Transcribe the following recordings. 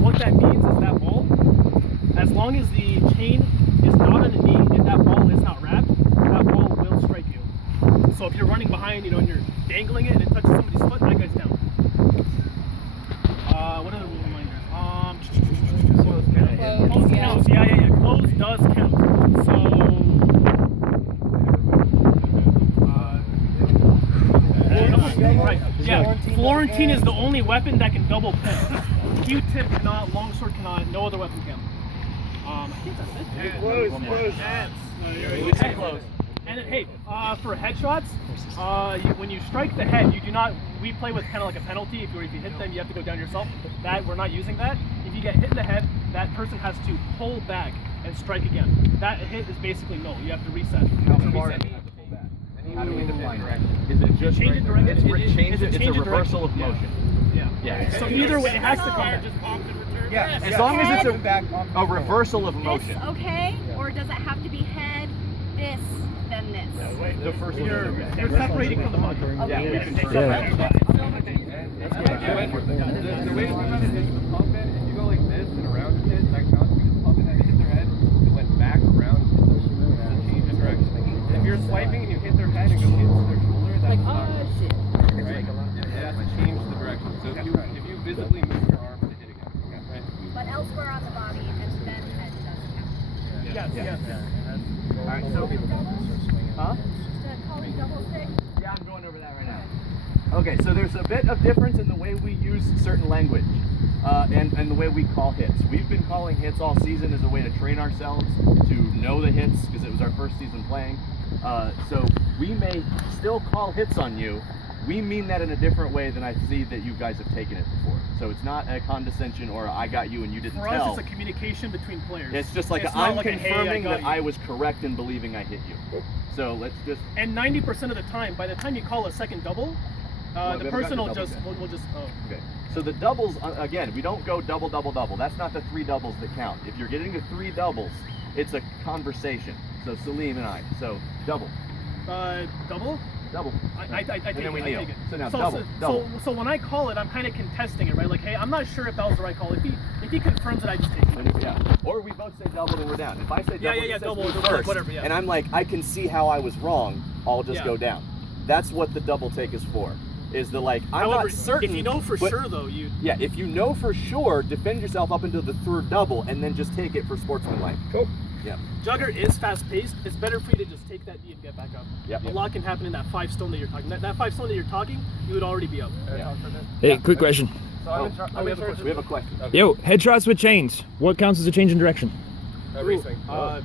What that means is that ball, as long as the chain is not on a knee and that ball is not wrapped, that ball will strike you. So if you're running behind, and you're dangling it and it touches somebody's foot, that guy's down. What other rule reminders? Close counts. Yeah. Close does count. So right. Yeah. Florentine is the only weapon that can double pin. Q-tip cannot, longsword cannot, no other weapon can. I think that's it. Close. Close. And hey, for headshots, when you strike the head, you do not. We play with kind of like a penalty. If you hit them, you have to go down yourself. We're not using that. If you get hit in the head, that person has to pull back and strike again. That hit is basically no. You have to reset. How far do you have to pull back? How do we define direction? Is it just change in direction? It's a reversal of motion. Yeah. So either way, it has to come back. Yeah. As long as it's a reversal of motion. This okay, or does it have to be head, this, then this? The first one. You're separating from the mud. Yeah. The way to think about it is the pump in, if you go like this and around the hit, that counts because the pump in had hit their head, it went back around, it's a change in direction. If you're swiping and you hit their head and go into their shoulder, that's not shit. right. It has to change the direction. So if you visibly move your arm to hit again, right? But elsewhere on the body, and then head does count. Yes. Alright, so Calling double stick? yeah, I'm going over that right now. Okay, so there's a bit of difference in the way we use certain language and the way we call hits. We've been calling hits all season as a way to train ourselves to know the hits because it was our first season playing. So we may still call hits on you. We mean that in a different way than I see that you guys have taken it before. So it's not a condescension or I got you and you didn't For tell. us, it's a communication between players. It's just like I'm confirming that I was correct in believing I hit you. So let's just. And 90% of the time, by the time you call a second double, the person will just Okay. So the doubles again, we don't go double. That's not the 3 doubles that count. If you're getting to 3 doubles, it's a conversation. So Salim and I. So double. Double? Double. I take and then we it. kneel. I take it. So now double. So when I call it, I'm kind of contesting it, right? Like, hey, I'm not sure if that was the right call. If he confirms it, I just take it. Yeah. Or we both say double and we're down. If I say double, double, first, whatever. Yeah. and I'm like, I can see how I was wrong. I'll just go down. That's what the double take is for. Is the like I'm However, not certain. If you know for sure though, you. Yeah. If you know for sure, defend yourself up until the 3rd double, and then just take it for sportsmanlike. Cool. Yeah. Jugger is fast-paced. It's better for you to just take that knee and get back up. Yep. A lot can happen in that 5 stone that you're talking. That 5 stone that you're talking, you would already be up. Hey, quick question. So I'm in charge. We have a question. Okay. Yo, headshots with chains. What counts as a change in direction? A reswing. A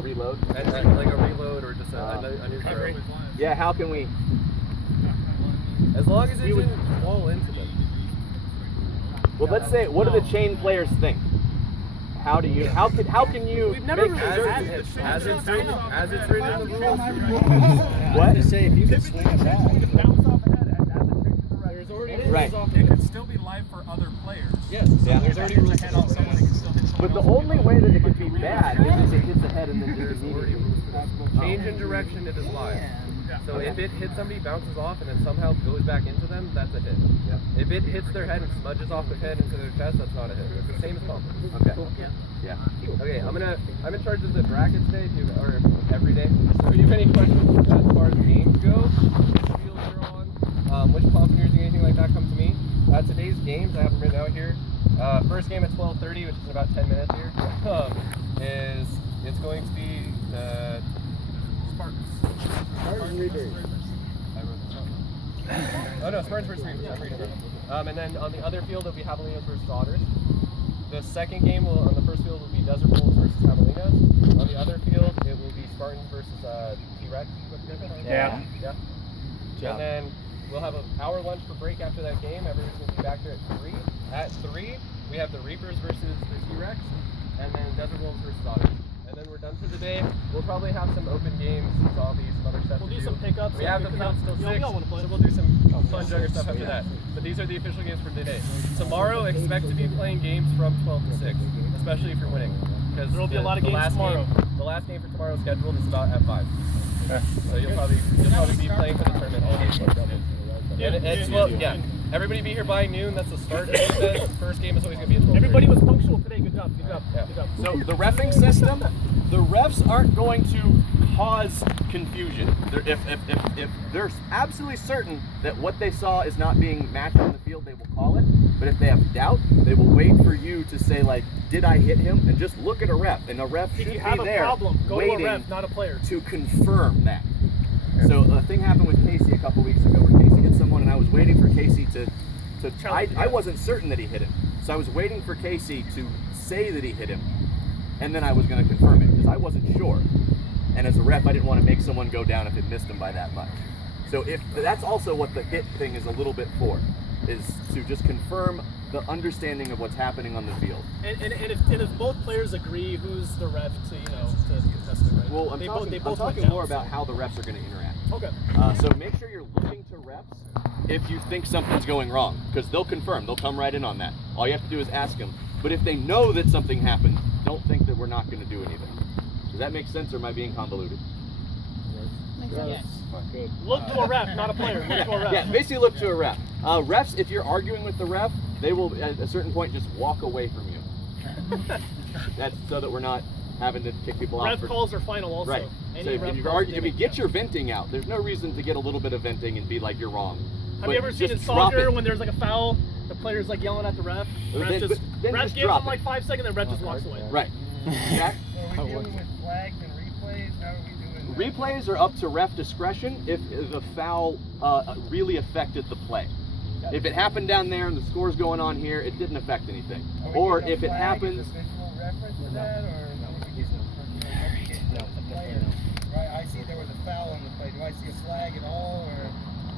reload. Like a reload or just a new throw. Yeah. How can we? As long as it didn't fall into them. Well, let's say. What do the chain players think? How do you? How can you? We've never make really As it's written in the rules. What? To say if you could swing a ball. Right. It could still be live for other players. Yes. Yeah. There's already rules to on someone, it can still hit someone But the else. only way that it could be bad is if it hits the head and then There's already rules for this. Change in direction, it is live. So if it hits somebody, bounces off, and then somehow goes back into them, that's a hit. Yep. If it hits their head and smudges off their head into their chest, that's not a hit. It's the same as pump. Okay. Yeah. Okay, I'm in charge of the bracket today, or every day. So if you have any questions as far as games go, which fields you're on, which pump you're using, anything like that, come to me. Today's games, I have them written out here. First game at 12:30, which is in about 10 minutes here, it's going to be the Spartans. Oh no, Spartans versus Reapers. And then on the other field, it'll be Javelinas versus Otters. The second game on the first field will be Desert Wolves versus Javelinas. On the other field, it will be Spartans versus T-Rex. Yeah. And then we'll have an hour lunch for break after that game. Everyone's going to be back here at 3. At 3, we have the Reapers versus the T-Rex, and then Desert Wolves versus Otters. And then we're done for the day. We'll probably have some open games, some zombies, some other stuff. We'll do some pickups. We have the field still 6, so we'll do some fun Jugger stuff after that. But these are the official games for today. Tomorrow, expect to be playing games from 12 to 6, especially if you're winning. Because there will be a lot of games tomorrow. The last game for tomorrow's scheduled is about at 5. So you'll probably be playing for the tournament all day. It's well, yeah. Everybody be here by noon. That's the start. First game is always going to be at 12. Everybody was punctual today. Good job. Good job. Yeah. Good job. So the reffing system, the refs aren't going to cause confusion. If they're absolutely certain that what they saw is not being matched on the field, they will call it. But if they have doubt, they will wait for you to say, like, did I hit him? And just look at a ref. And a ref should If be you have a there problem, go to a waiting ref, not a player. to confirm that. So a thing happened with Casey a couple weeks ago where Casey hit someone, and I was waiting for Casey to I wasn't certain that he hit him. So I was waiting for Casey to say that he hit him, and then I was going to confirm it because I wasn't sure. And as a ref, I didn't want to make someone go down if it missed him by that much. So if that's also what the hit thing is a little bit for, is to just confirm the understanding of what's happening on the field. And if both players agree, who's the ref to to contest it, right? Well, I'm They talking both went more down, about so- how the refs are going to interact. Okay. So make sure you're looking to refs if you think something's going wrong, because they'll confirm. They'll come right in on that. All you have to do is ask them. But if they know that something happened, don't think that we're not going to do anything. Does that make sense, or am I being convoluted? Look to a ref, not a player. Look to a ref. Yeah, basically look to a ref. Refs, if you're arguing with the ref, they will at a certain point just walk away from you. That's so that we're not having to kick people out. Ref calls are final also. Right. Any So if ref you're calls arguing, damage. get your venting out. There's no reason to get a little bit of venting and be like you're wrong. Have But you ever seen in just drop soccer it. when there's like a foul, the player's like yelling at the ref? Then- Ref just, then ref just gives drop him like it. 5 seconds, and ref just walks away. Right. Jack? Are we dealing with flags and replays? How are we doing that? Replays are up to ref discretion if the foul really affected the play. If it happened down there and the score's going on here, it didn't affect anything. Are we Or getting a if it flag happens, as a visual reference to that, or are we just Right, I see there was a foul on the play. Do I see a flag at all, or?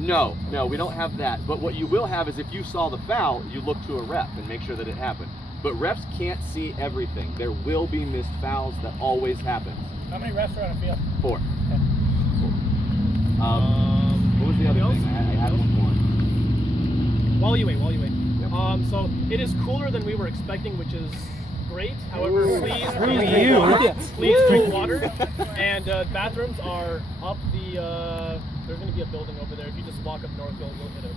no, we don't have that. But what you will have is if you saw the foul, you look to a ref and make sure that it happened. But refs can't see everything. There will be missed fouls. That always happens. How many refs are on a field? 4. What was the other else? thing? I had one more. While you wait. Yep. So it is cooler than we were expecting, which is great. However, please drink water. And bathrooms are up the. There's going to be a building over there. If you just walk up north, you'll hit it.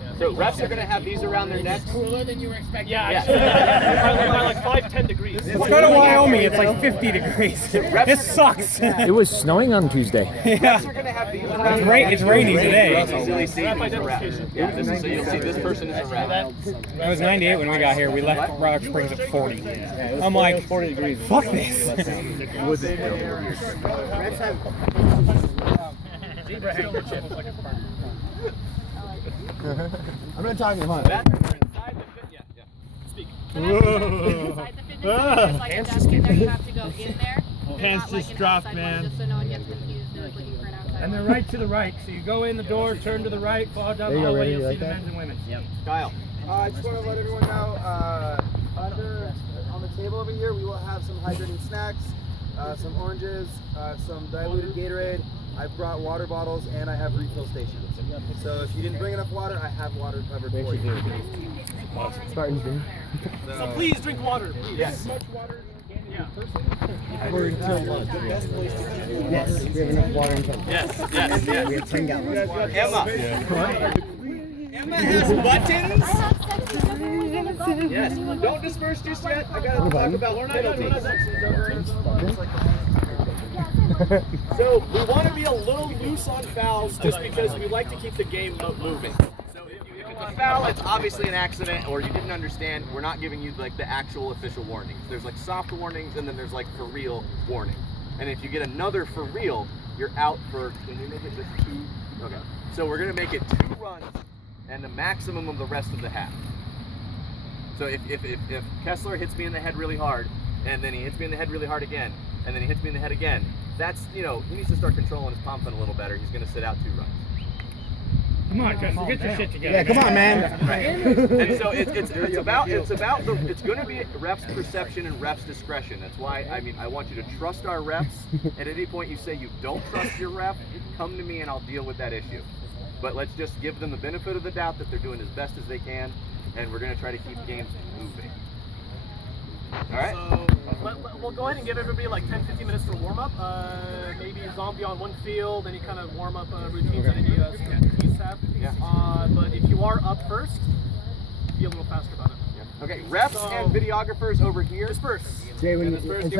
Yeah. So refs are going to have these around their necks. Cooler than you were expecting. Yeah, actually, by like 5-10 degrees. Let's go to Wyoming. It's like 50 degrees. This sucks. It was snowing on Tuesday. Refs are going to have these around their necks. It's rainy today. Easily see Ref who's a ref. identification. Yeah, this is, so you'll see this person is a ref. It was 98 when we got here. We left Rock Springs at 40. I'm like, 40 degrees. Fuck this. Zebra handkerchief. I'm not talking about That's inside the fit. Yeah. Speak. Inside the fitness center, there's like a desk in there. You have to go in there. They're Pants not like just an dropped, outside man. one, just so no one gets confused. They're like looking for an outside And they're one. right to the right. So you go in the door, turn to the right, follow down the hallway, you'll see the men's and women's. Yep. Kyle. I just want to let everyone know, under on the table over here, we will have some hydrating snacks, some oranges, some diluted Gatorade. I've brought water bottles and I have refill stations. So if you didn't bring enough water, I have water covered for you. Spartans do. So please drink water. Please. Yes. As much water as you can. Yeah. Yes, we have enough water in town. Yes. We have 10 gallons. Emma has buttons. I have sex with everyone in the garden. Yes. Don't disperse just yet. I gotta talk about penalties. So we want to be a little loose on fouls just because we like to keep the game moving. So if it's a foul, it's obviously an accident or you didn't understand. We're not giving you like the actual official warnings. There's like soft warnings and then there's like for real warning. And if you get another for real, you're out for. Can we make it just 2? Okay. So we're gonna make it 2 runs and the maximum of the rest of the half. So if Kessler hits me in the head really hard, and then he hits me in the head really hard again, and then he hits me in the head again, that's, he needs to start controlling his pumping a little better. He's going to sit out 2 runs. Come on, Justin, get your shit together. Yeah, come on, man. Right. And so it's going to be ref's perception and ref's discretion. That's why, I want you to trust our refs. At any point you say you don't trust your ref, come to me and I'll deal with that issue. But let's just give them the benefit of the doubt that they're doing as best as they can, and we're going to try to keep games moving. All right? So we'll go ahead and give everybody like 10-15 minutes for warm up. Maybe a zombie on one field, any kind of warm up routines that any teams have. But if you are up first, be a little faster about it. Okay, refs and videographers over here. Disperse. Jay, when And disperse, in give